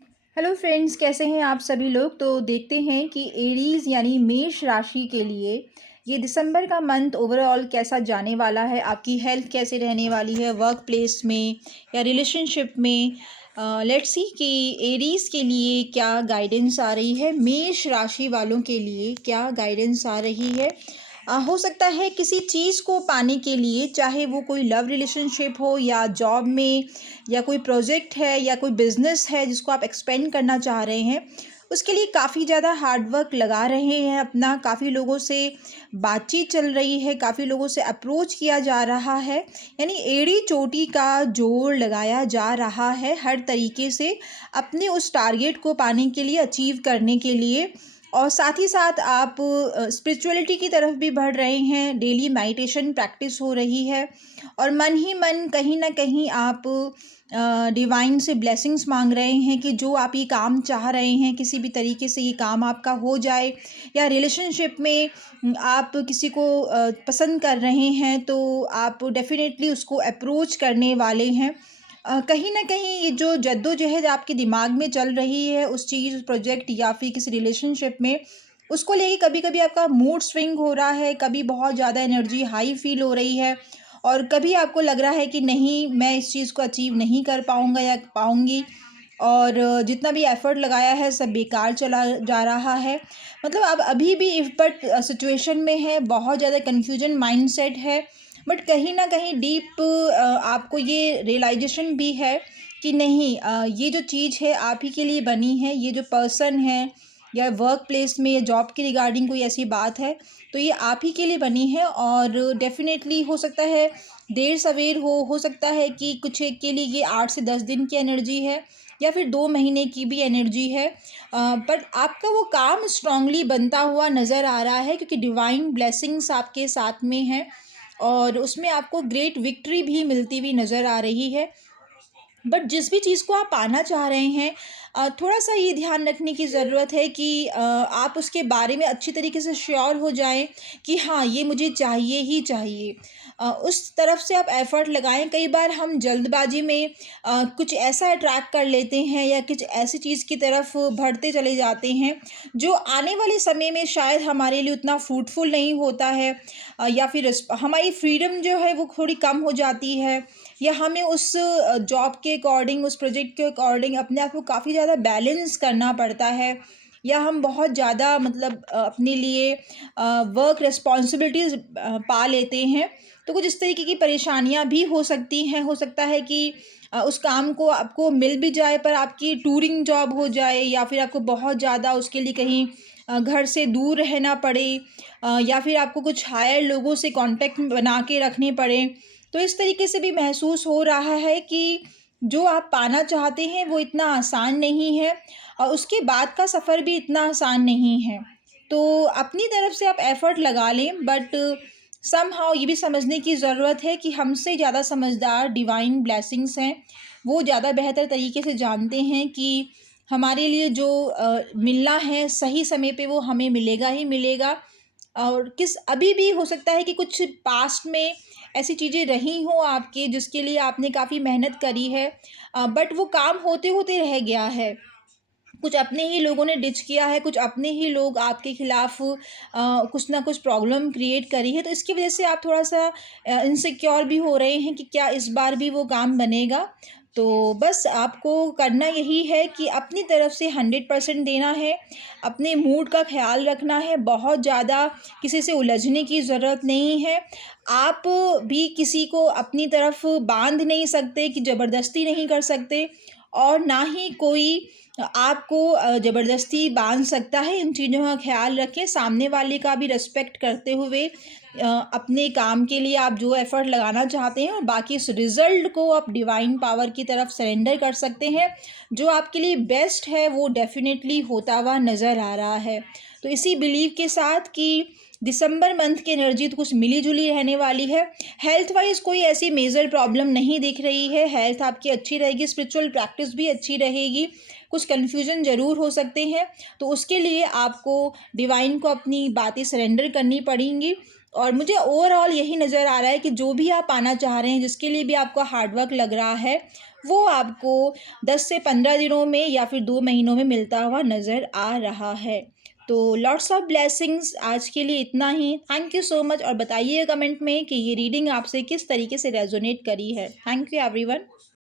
Hello friends, कैसे हैं आप सभी लोग। तो देखते हैं कि एरीज़ यानी मेष राशि के लिए ये दिसंबर का मंथ ओवरऑल कैसा जाने वाला है। आपकी हेल्थ कैसे रहने वाली है वर्क प्लेस में या रिलेशनशिप में। लेट्स सी कि एरीज़ के लिए क्या गाइडेंस आ रही है, मेष राशि वालों के लिए क्या गाइडेंस आ रही है। हो सकता है किसी चीज़ को पाने के लिए, चाहे वो कोई लव रिलेशनशिप हो या जॉब में या कोई प्रोजेक्ट है या कोई बिज़नेस है जिसको आप एक्सपेंड करना चाह रहे हैं, उसके लिए काफ़ी ज़्यादा हार्ड वर्क लगा रहे हैं अपना। काफ़ी लोगों से बातचीत चल रही है, काफ़ी लोगों से अप्रोच किया जा रहा है, यानी एड़ी चोटी का जोर लगाया जा रहा है हर तरीके से अपने उस टारगेट को पाने के लिए, अचीव करने के लिए। और साथ ही साथ आप स्पिरिचुअलिटी की तरफ भी बढ़ रहे हैं, डेली मेडिटेशन प्रैक्टिस हो रही है और मन ही मन कहीं ना कहीं आप डिवाइन से ब्लेसिंग्स मांग रहे हैं कि जो आप ये काम चाह रहे हैं किसी भी तरीके से ये काम आपका हो जाए। या रिलेशनशिप में आप किसी को पसंद कर रहे हैं तो आप डेफिनेटली उसको अप्रोच करने वाले हैं। कहीं न कहीं ये जो जद्दोजहद आपके दिमाग में चल रही है उस चीज़, प्रोजेक्ट या फिर किसी रिलेशनशिप में, उसको लेके कभी-कभी आपका मूड स्विंग हो रहा है, कभी बहुत ज़्यादा एनर्जी हाई फ़ील हो रही है और कभी आपको लग रहा है कि नहीं, मैं इस चीज़ को अचीव नहीं कर पाऊँगा या पाऊँगी और जितना भी एफ़र्ट लगाया है सब बेकार चला जा रहा है। मतलब आप अभी भी इफ़ बट सिचुएशन में हैं, बहुत ज़्यादा कन्फ्यूजन माइंडसेट है। बट कहीं न कहीं डीप आपको ये रियलाइज़ेशन भी है कि नहीं, ये जो चीज़ है आप ही के लिए बनी है, ये जो पर्सन है या वर्क प्लेस में या जॉब के रिगार्डिंग कोई ऐसी बात है, तो ये आप ही के लिए बनी है। और डेफ़िनेटली हो सकता है देर सवेर हो सकता है कि कुछ एक के लिए ये 8 से 10 दिन की एनर्जी है या फिर 2 महीने की भी एनर्जी है। बट आपका वो काम स्ट्रांगली बनता हुआ नज़र आ रहा है क्योंकि डिवाइन ब्लेसिंग्स आपके साथ में हैं और उसमें आपको ग्रेट विक्ट्री भी मिलती हुई नज़र आ रही है। बट जिस भी चीज़ को आप पाना चाह रहे हैं, थोड़ा-सा ये ध्यान रखने की ज़रूरत है कि आप उसके बारे में अच्छी तरीके से श्योर हो जाएँ कि हाँ, ये मुझे चाहिए ही चाहिए। उस तरफ से आप एफ़र्ट लगाएँ। कई बार हम जल्दबाज़ी में कुछ ऐसा अट्रैक्ट कर लेते हैं या कुछ ऐसी चीज़ की तरफ बढ़ते चले जाते हैं, जो आने वाले समय में शायद हमारे लिए उतना फ्रूटफुल नहीं होता है। या फिर हमारी फ्रीडम जो है वो थोड़ी कम हो जाती है या हमें उस जॉब के अकॉर्डिंग, उस प्रोजेक्ट के अकॉर्डिंग अपने आप को काफ़ी ज़्यादा बैलेंस करना पड़ता है या हम बहुत ज़्यादा मतलब अपने लिए वर्क रिस्पॉन्सिबिलिटीज़ पा लेते हैं। तो कुछ इस तरीके की परेशानियाँ भी हो सकती हैं। हो सकता है कि उस काम को आपको मिल भी जाए पर आपकी टूरिंग जॉब हो जाए या फिर आपको बहुत ज़्यादा उसके लिए कहीं घर से दूर रहना पड़े, या फिर आपको कुछ हायर लोगों से कॉन्टैक्ट बना के रखने पड़े। तो इस तरीके से भी महसूस हो रहा है कि जो आप पाना चाहते हैं वो इतना आसान नहीं है और उसके बाद का सफ़र भी इतना आसान नहीं है। तो अपनी तरफ से आप एफ़र्ट लगा लें, बट समहाउ ये भी समझने की ज़रूरत है कि हमसे ज़्यादा समझदार डिवाइन ब्लेसिंग्स हैं। वो ज़्यादा बेहतर तरीके से जानते हैं कि हमारे लिए जो मिलना है सही समय पे वो हमें मिलेगा ही मिलेगा। और किस अभी भी हो सकता है कि कुछ पास्ट में ऐसी चीज़ें रही हों आपके जिसके लिए आपने काफ़ी मेहनत करी है, बट वो काम होते-होते रह गया है। कुछ अपने ही लोगों ने डिच किया है, कुछ अपने ही लोग आपके खिलाफ कुछ ना कुछ प्रॉब्लम क्रिएट करी है, तो इसकी वजह से आप थोड़ा-सा इनसिक्योर भी हो रहे हैं कि क्या इस बार भी वो काम बनेगा। तो बस आपको करना यही है कि अपनी तरफ से 100% देना है, अपने मूड का ख़्याल रखना है, बहुत ज़्यादा किसी से उलझने की ज़रूरत नहीं है। आप भी किसी को अपनी तरफ बाँध नहीं सकते कि ज़बरदस्ती नहीं कर सकते और ना ही कोई आपको ज़बरदस्ती बाँध सकता है। इन चीज़ों का ख़्याल रखें, सामने वाले का भी रिस्पेक्ट करते हुए अपने काम के लिए आप जो एफ़र्ट लगाना चाहते हैं और बाकी इस रिज़ल्ट को आप डिवाइन पावर की तरफ सरेंडर कर सकते हैं। जो आपके लिए बेस्ट है वो डेफ़िनेटली होता हुआ नज़र आ रहा है। तो इसी बिलीव के साथ कि दिसंबर मंथ की एनर्जी तो कुछ मिली-जुली रहने वाली है। हेल्थ वाइज़ कोई ऐसी मेजर प्रॉब्लम नहीं दिख रही है, हेल्थ आपकी अच्छी रहेगी, स्पिरिचुअल प्रैक्टिस भी अच्छी रहेगी। कुछ कन्फ्यूज़न ज़रूर हो सकते हैं, तो उसके लिए आपको डिवाइन को अपनी बातें सरेंडर करनी पड़ेंगी। और मुझे ओवरऑल यही नज़र आ रहा है कि जो भी आप पाना चाह रहे हैं, जिसके लिए भी आपका हार्ड वर्क लग रहा है, वो आपको 10 से 15 दिनों में या फिर 2 महीनों में मिलता हुआ नज़र आ रहा है। तो लॉट्स ऑफ ब्लेसिंग्स, आज के लिए इतना ही। थैंक यू सो मच और बताइए कमेंट में कि ये रीडिंग आपसे किस तरीके से रेजोनेट करी है। Thank you everyone.